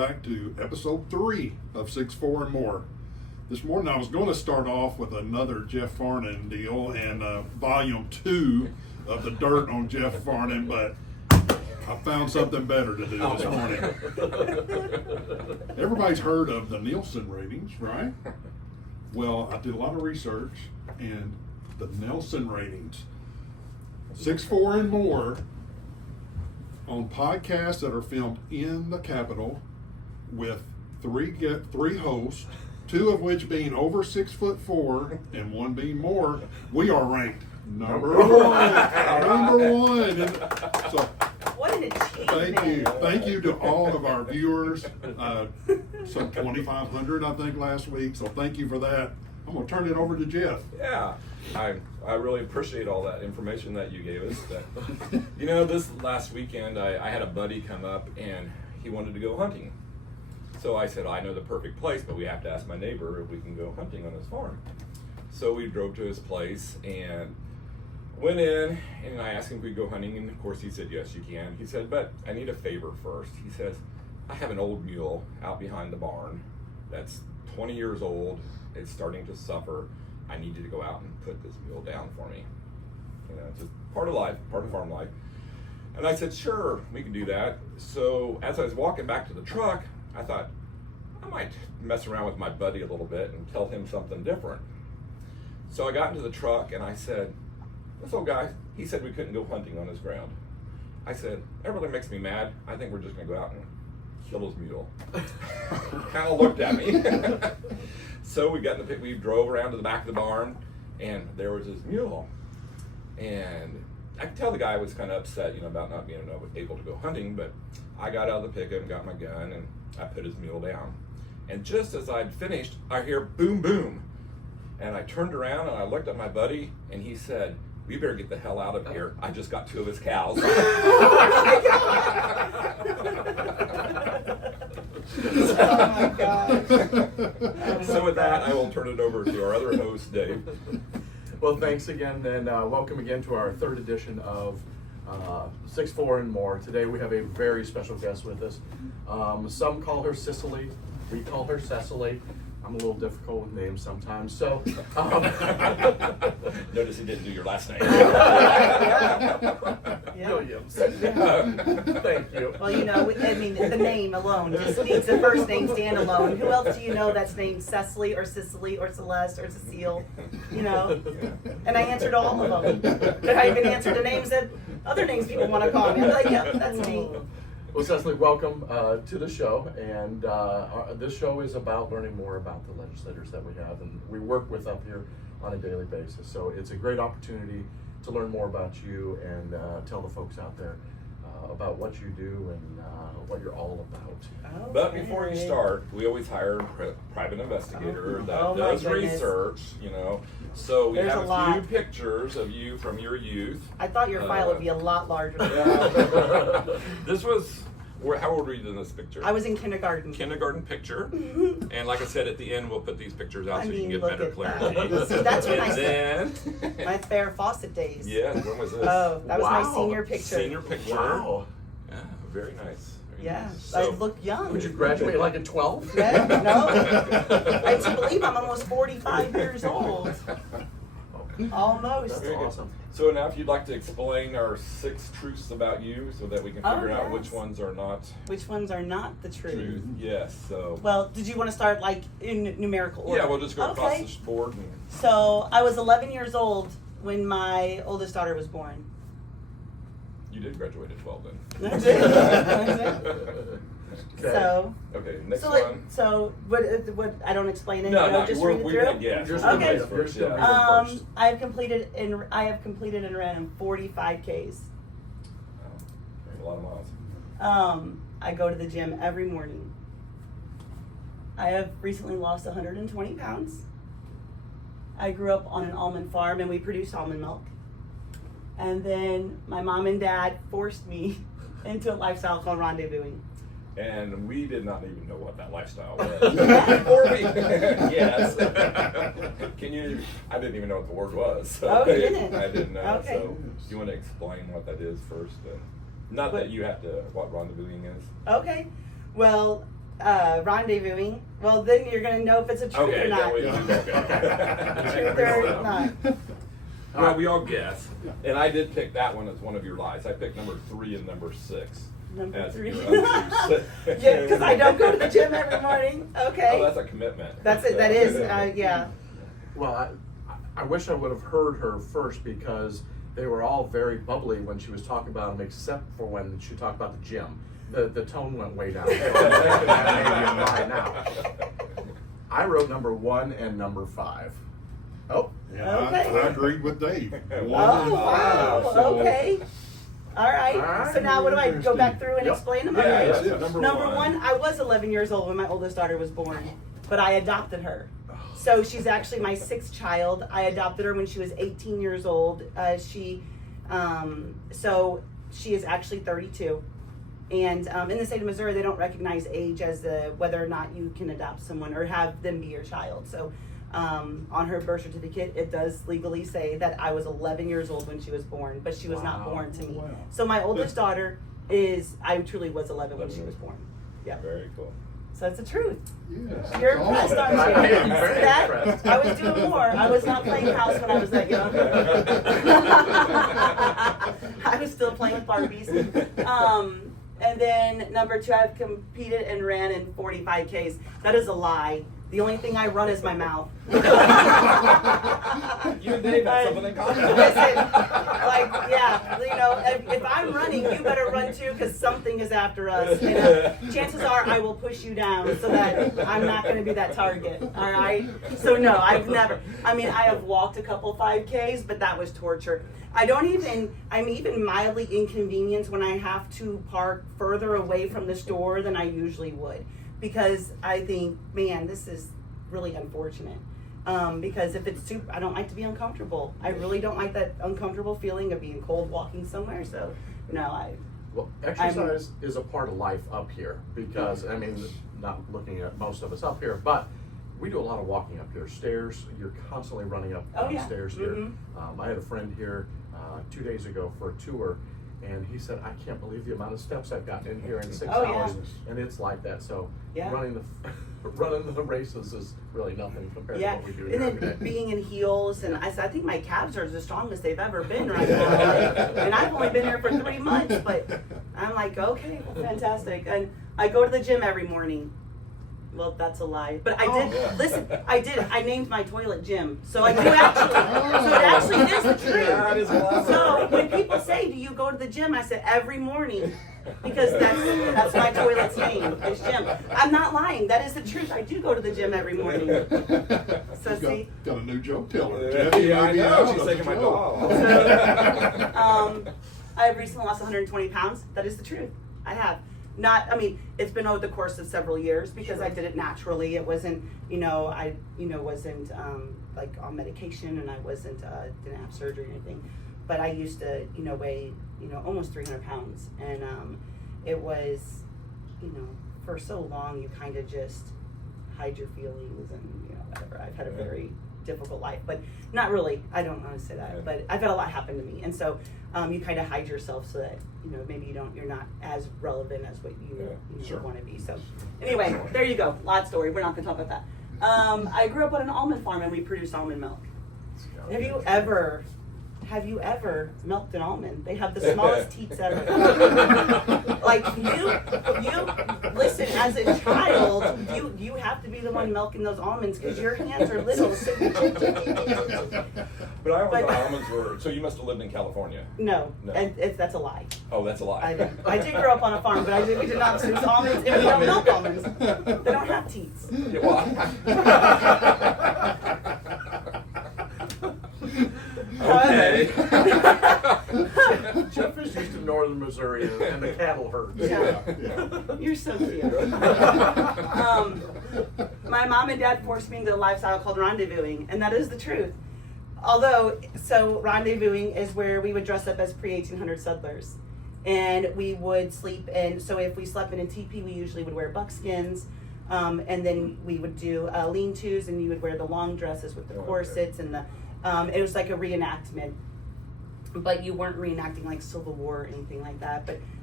back to episode 3 of 6'4 and More. This morning I was going to start off with another Jeff Farnan deal and volume 2 of the dirt on Jeff Farnan, but I found something better to do this morning. Everybody's heard of the Nielsen ratings, right? Well, I did a lot of research, and the Nielsen ratings, 6'4 and More, on podcasts that are filmed in the Capitol with three hosts, 2 of which being over 6'4" and 1 being more, we are ranked number one. Number one. And so, what an achievement. Thank you to all of our viewers. Some 2,500, I think, last week. So thank you for that. I'm going to turn it over to Jeff. Yeah, I really appreciate all that information that you gave us. You know, this last weekend, I had a buddy come up and he wanted to go hunting. So I said, I know the perfect place, but we have to ask my neighbor if we can go hunting on his farm. So we drove to his place and went in, and I asked him if we could go hunting, and of course he said, yes, you can. He said, but I need a favor first. He says, I have an old mule out behind the barn that's 20 years old. It's starting to suffer. I need you to go out and put this mule down for me. You know, it's just part of life, part of farm life. And I said, sure, we can do that. So as I was walking back to the truck, I thought, I might mess around with my buddy a little bit and tell him something different. So I got into the truck and I said, this old guy, he said we couldn't go hunting on his ground. I said, that really makes me mad. I think we're just gonna go out and kill his mule. Kind of looked at me. So we got in the pit, we drove around to the back of the barn, and there was his mule. And I could tell the guy was kind of upset, you know, about not being able to go hunting, but I got out of the pickup and got my gun, and I put his mule down. And just as I'd finished, I hear boom, boom. And I turned around and I looked at my buddy, and he said, we better get the hell out of here. I just got 2 of his cows. Oh my gosh. So with that, I will turn it over to our other host, Dave. Well, thanks again, and welcome again to our 3rd edition of 6'4 and More. Today we have a very special guest with us. Some call her Cecelie. We call her Cecelie. I'm a little difficult with names sometimes, so. Notice he didn't do your last name. Williams. Thank you. Well, you know, I mean, the name alone just needs a first name standalone. Who else do you know that's named Cecelie or Cicely or Celeste or Cecile? You know? And I answered all of them. But I even answered the names that other names people want to call me. I'm like, yep, that's me. Well, Cecelie, welcome to the show, and this show is about learning more about the legislators that we have and we work with up here on a daily basis. So it's a great opportunity to learn more about you and tell the folks out there about what you do and what you're all about. Okay. But before you start, we always hire a private investigator that does research, you know. So we There's have a a lot. few pictures of you from your youth. I thought your file would be a lot larger than that. Yeah. This was, how old were you in this picture? I was in kindergarten. Kindergarten picture. And like I said, at the end, we'll put these pictures out I so you mean, can get look better at clarity. that. See, that's when I And said then, my Farrah Fawcett days. yeah, when was this? Oh, that was my Wow. senior picture. Senior picture. Wow. Yeah, very nice. Very Yeah, nice. I So, look young. Would you graduate like at 12? Yeah, no. I can't believe I'm almost 45 years old. Almost. That's awesome. So now if you'd like to explain our 6 truths about you so that we can figure out yes. which ones are not Which ones are not the truth? truth. Yes, so. Well, did you want to start like in numerical order? Yeah, we'll just go across Okay. the board. And, So I was 11 years old when my oldest daughter was born. you did graduate at 12 then. That's it. That's it. Okay. So, Okay, next so, one. so what I don't explain it. No, you know, no, just we're read it gonna, through. yeah. You're we're still Okay. gonna good. You're still yeah. good. First. I have completed and ran 45 Ks. That's a lot of miles. I go to the gym every morning. I have recently lost 120 pounds. I grew up on an almond farm and we produced almond milk. And then my mom and dad forced me into a lifestyle called rendezvousing. And we did not even know what that lifestyle was. Before we, yes. Can you, I didn't even know what the word was. So Oh, you didn't? I didn't know. Okay. So do you want to explain what that is first? Not that you have to, what rendezvousing is. Okay. Well, rendezvousing, well, then you're gonna know if it's a truth Okay, or not. okay. Truth or not. Well, we all guess. And I did pick that one as one of your lies. I picked number 3 and number 6. Number as 3. your untruths. Yeah, because I don't go to the gym every morning. Okay. Oh, that's a commitment. That's it. That is, yeah. Well, I wish I would have heard her first because they were all very bubbly when she was talking about them, except for when she talked about the gym. The tone went way down. So that may be a lie now. I wrote number 1 and number 5. Oh. Yeah, Okay. I agreed with Dave. 1 and Oh, 5. wow. So Okay. All right. All right. So now what do I go back through and Yep. explain them? Yeah, Okay. that's Yeah. it. Number Number 1. one, I was 11 years old when my oldest daughter was born, but I adopted her. So she's actually my 6th child. I adopted her when she was 18 years old. So she is actually 32. And in the state of Missouri, they don't recognize age as whether or not you can adopt someone or have them be your child. So on her birth certificate, it does legally say that I was 11 years old when she was born, but she was not Wow. born to me. Wow. So my oldest daughter I truly was 11 when she was born. Yeah. Very cool. So that's the truth. Yes. You're That's impressed, awesome. aren't you? I am very See that? impressed. I was doing more. I was not playing house when I was that young. I was still playing Barbies. And then number 2, I've competed and ran in 45Ks. That is a lie. The only thing I run is my mouth. You and Dave have something in common. Listen, yeah, if I'm running, you better run too, because something is after us. And, chances are I will push you down so that I'm not going to be that target. All right. So no, I've never. I mean, I have walked a couple 5Ks, but that was torture. I'm even mildly inconvenienced when I have to park further away from the store than I usually would. Because I think, man, this is really unfortunate. Because if it's I don't like to be uncomfortable. I really don't like that uncomfortable feeling of being cold walking somewhere. So, no, Well, exercise is a part of life up here because, I mean, not looking at most of us up here, but we do a lot of walking up here. Stairs, you're constantly running up Oh, yeah. stairs here. Mhm. I had a friend here 2 days ago for a tour, and he said, I can't believe the amount of steps I've gotten in here in 6 Oh, hours. yeah. And it's like that. So Yeah. running the races is really nothing compared to yeah. what we do And here every then day. being in heels, and I think my calves are the strongest they've ever been right now. And I've only been here for 3 months, but I'm like, okay, well, fantastic. And I go to the gym every morning. Well, that's a lie. But I did, yeah. listen, I named my toilet Jim. So I do actually, so it actually is the truth. That is clever. So when people say, do you go to the gym? I said, every morning. Because that's my toilet's name, is Jim. I'm not lying. That is the truth. I do go to the gym every morning. So She's see? got a new joke teller. Yeah, I know. She's That's taking my a joke. dog. I've recently lost 120 pounds. That is the truth. I have. It's been over the course of several years because I did it naturally. It wasn't, I wasn't like on medication, and I didn't have surgery or anything. But I used to, weigh, almost 300 pounds. And it was, for so long, you kind of just hide your feelings and, whatever. I've had a very difficult life, but not really. I don't want to say that, but I've had a lot happen to me. And so you kind of hide yourself so that, maybe you're not as relevant as what you Sure. want to be. So anyway, there you go. Lot story. We're not going to talk about that. I grew up on an almond farm and we produced almond milk. Have you ever milked an almond? They have the smallest teats ever. Like you listen, as a child, you have to be the one milking those almonds because your hands are little. So But I always thought almonds were, so you must have lived in California. no, No. and that's a lie. Oh, that's a lie. I did grow up on a farm, but we did not produce almonds, and we don't milk almonds. They don't have teats. Yeah, well, okay. Jeff is used to northern Missouri and the cattle herd. Yeah. Yeah. You're so cute. My mom and dad forced me into a lifestyle called rendezvousing, and that is the truth. So rendezvousing is where we would dress up as pre-1800 settlers, and we would sleep in. So if we slept in a teepee, we usually would wear buckskins, and then we would do lean-tos, and you would wear the long dresses with the corsets and the. It was like a reenactment, but you weren't reenacting like Civil War or anything like that. But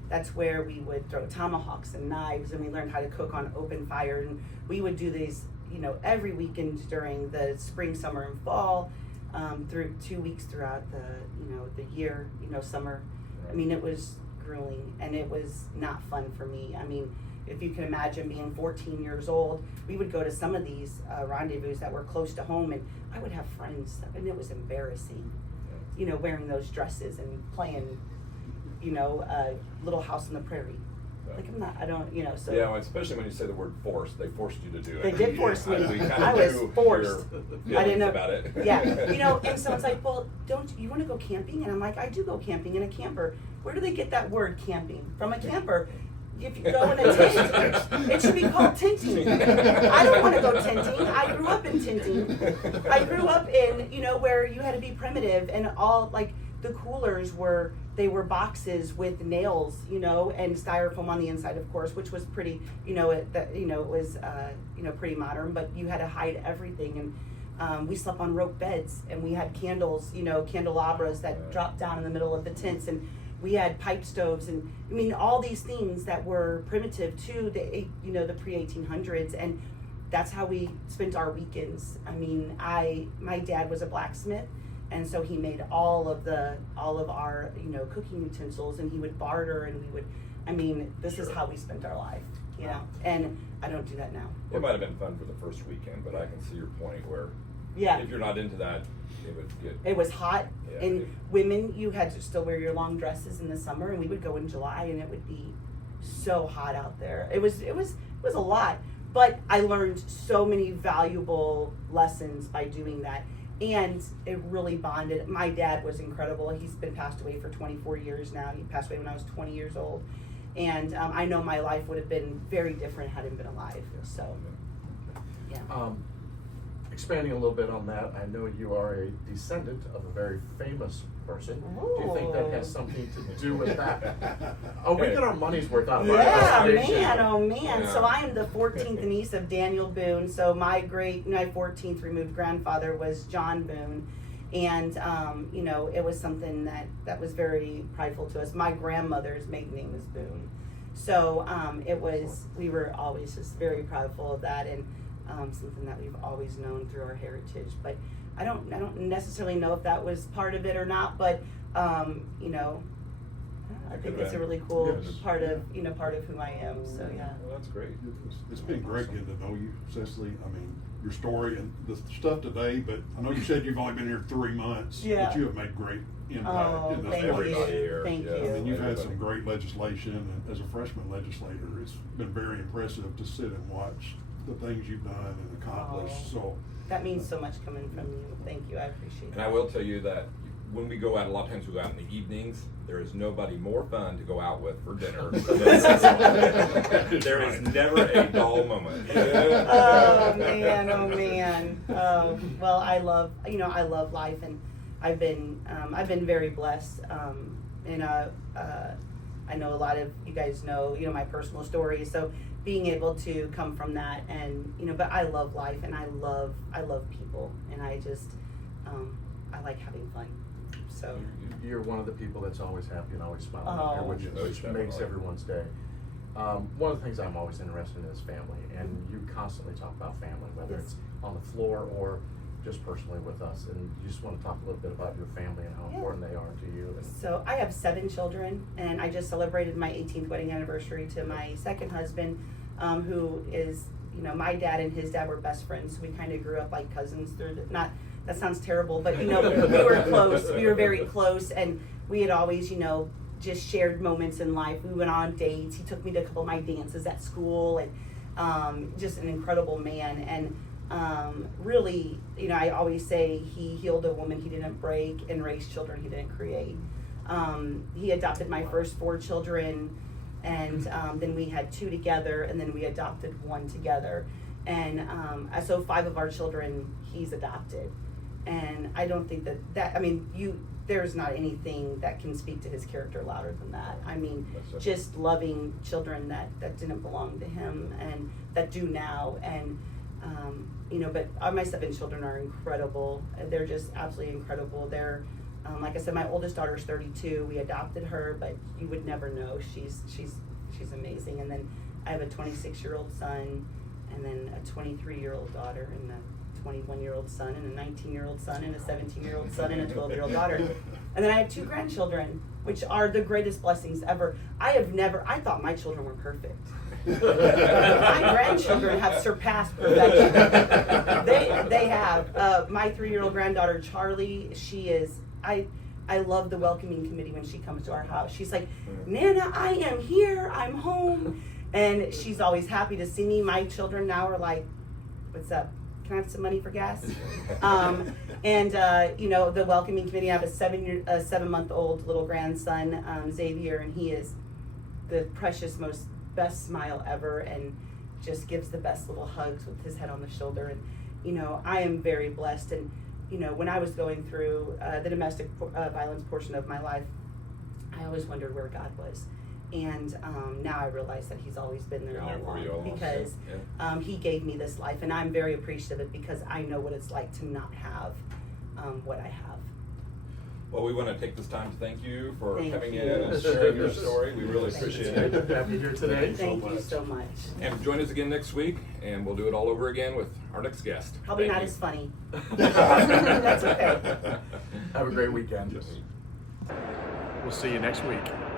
that's where we would throw tomahawks and knives, and we learned how to cook on open fire. And we would do these, every weekend during the spring, summer, and fall, through 2 weeks throughout the year, summer. I mean, it was grueling, and it was not fun for me. I mean, if you can imagine being 14 years old, we would go to some of these rendezvous that were close to home, and I would have friends, and it was embarrassing, wearing those dresses and playing, Little House on the Prairie. Like, so. Yeah, well, especially when you say the word forced, they forced you to do it. They did force me. We kinda I was knew forced. your I didn't know about it. Yeah, and someone's like, well, don't you want to go camping? And I'm like, I do go camping in a camper. Where do they get that word camping? From a camper. If you go in a tent, it should be called tenting. I don't want to go tenting. I grew up in tenting. I grew up in, where you had to be primitive, and all, like, the coolers were boxes with nails, and styrofoam on the inside, of course, which was pretty, it was, pretty modern, but you had to hide everything. And we slept on rope beds, and we had candles, candelabras that dropped down in the middle of the tents, and we had pipe stoves, and I mean, all these things that were primitive to the, the pre-1800s, and that's how we spent our weekends. I mean, my dad was a blacksmith, and so he made all of our, cooking utensils, and he would barter, and this is how we spent our life, and I don't do that now. It might have been fun for the first weekend, but I can see your point where, if you're not into that, it would get. It was hot, and women, you had to still wear your long dresses in the summer, and we would go in July, and it would be so hot out there. It was a lot, but I learned so many valuable lessons by doing that. And it really bonded. My dad was incredible. He's been passed away for 24 years now. He passed away when I was 20 years old. And I know my life would have been very different had he been alive. So, yeah. Expanding a little bit on that, I know you are a descendant of a very famous person. Do you think that has something to do with that? Oh, we get our money's worth out of yeah, our man, oh man. Yeah. So I am the 14th niece of Daniel Boone. So my 14th removed grandfather was John Boone. And, it was something that was very prideful to us. My grandmother's maiden name was Boone. So we were always just very prideful of that, and something that we've always known through our heritage. But I don't necessarily know if that was part of it or not, but I think it's a really cool part of who I am. So yeah. Well, that's great. It's been great getting to know you, Cecelie. I mean, your story and the stuff today, but I know you said you've only been here 3 months, but you have made great impact in thank everybody you. here. Thank Yeah. you. I mean, you've had some great legislation, and as a freshman legislator, it's been very impressive to sit and watch the things you've done and accomplished. So that means so much coming from you. Thank you. I appreciate And that. I will tell you that when we go out, a lot of times we go out in the evenings, there is nobody more fun to go out with for dinner than Cecelie. There is never a dull moment. Oh man. Well, I love life, and I've been very blessed. I know a lot of you guys know, my personal story. So being able to come from that, and but I love life, and I love people, and I just I like having fun. So You're one of the people that's always happy and always smiling out here, which Oh. makes everyone's day. One of the things I'm always interested in is family, and you constantly talk about family, whether Yes. it's on the floor or just personally with us. And you just want to talk a little bit about your family and how important they are to you. And So I have 7 children, and I just celebrated my 18th wedding anniversary to my second husband, who is, my dad and his dad were best friends. So we kind of grew up like cousins through that sounds terrible, but we were close. We were very close, and we had always, just shared moments in life. We went on dates. He took me to a couple of my dances at school, and just an incredible man. And really, I always say he healed a woman he didn't break and raised children he didn't create. He adopted my first 4 children, and then we had 2 together, and then we adopted 1 together. And so 5 of our children he's adopted. And I don't think there's not anything that can speak to his character louder than that. I mean, just loving children that didn't belong to him and that do now. And, but my 7 children are incredible. They're just absolutely incredible. They're Like I said, my oldest daughter's 32. We adopted her, but you would never know. She's amazing. And then I have a 26-year-old son, and then a 23-year-old daughter, and a 21-year-old son, and a 19-year-old son, and a 17-year-old son, and a 12-year-old daughter. And then I have 2 grandchildren, which are the greatest blessings ever. I thought my children were perfect. My grandchildren have surpassed perfection. They have. My 3-year-old granddaughter, Charlie, she is, I love the welcoming committee when she comes to our house. She's like, Nana, I am here, I'm home. And she's always happy to see me. My children now are like, what's up? Can I have some money for gas? You know, the welcoming committee, I have a 7-month-old little grandson, Xavier, and he is the precious, best smile ever, and just gives the best little hugs with his head on the shoulder. And, you know, I am very blessed. And, you know, when I was going through the domestic violence portion of my life, I always wondered where God was. And now I realize that he's always been there all along, because he gave me this life, and I'm very appreciative of it, because I know what it's like to not have what I have. Well, we want to take this time to thank you for coming in and sharing your story. We really appreciate it. Happy here today. Thank you so much. And join us again next week, and we'll do it all over again with our next guest. Probably Thank not you. as funny. That's okay. Have a great weekend. Yes. We'll see you next week.